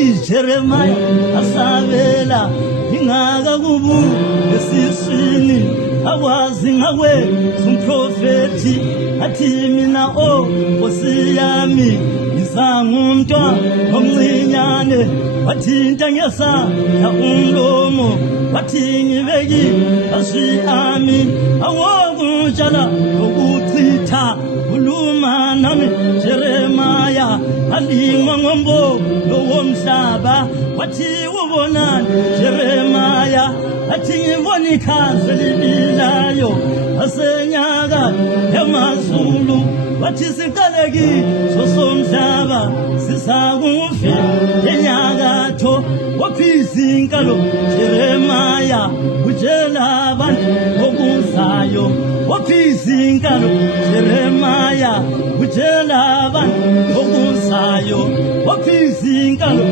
wathi Jeremiah asabela ingaka kubu esiswini akwazi ngawe umprofeti athi mina Nkosi yami ngizangumntwa omncinyane wathinta ngesandla umlomo wathi ngibeki azwi ami awokutshala ukuchitha khuluma nami Jeremiah alingwa ngombono womhlaba wathi ubonani Jeremiah athi ngibona ikhazi libilayo asenyaka emazulu wathi siqaleki sosomhlaba sisakufika enyakatho waphisa inkalo Jeremiah utshela abantu okuzayo waphisa inkalo Jeremiah utshela abantu okuzayo waphisa inkalo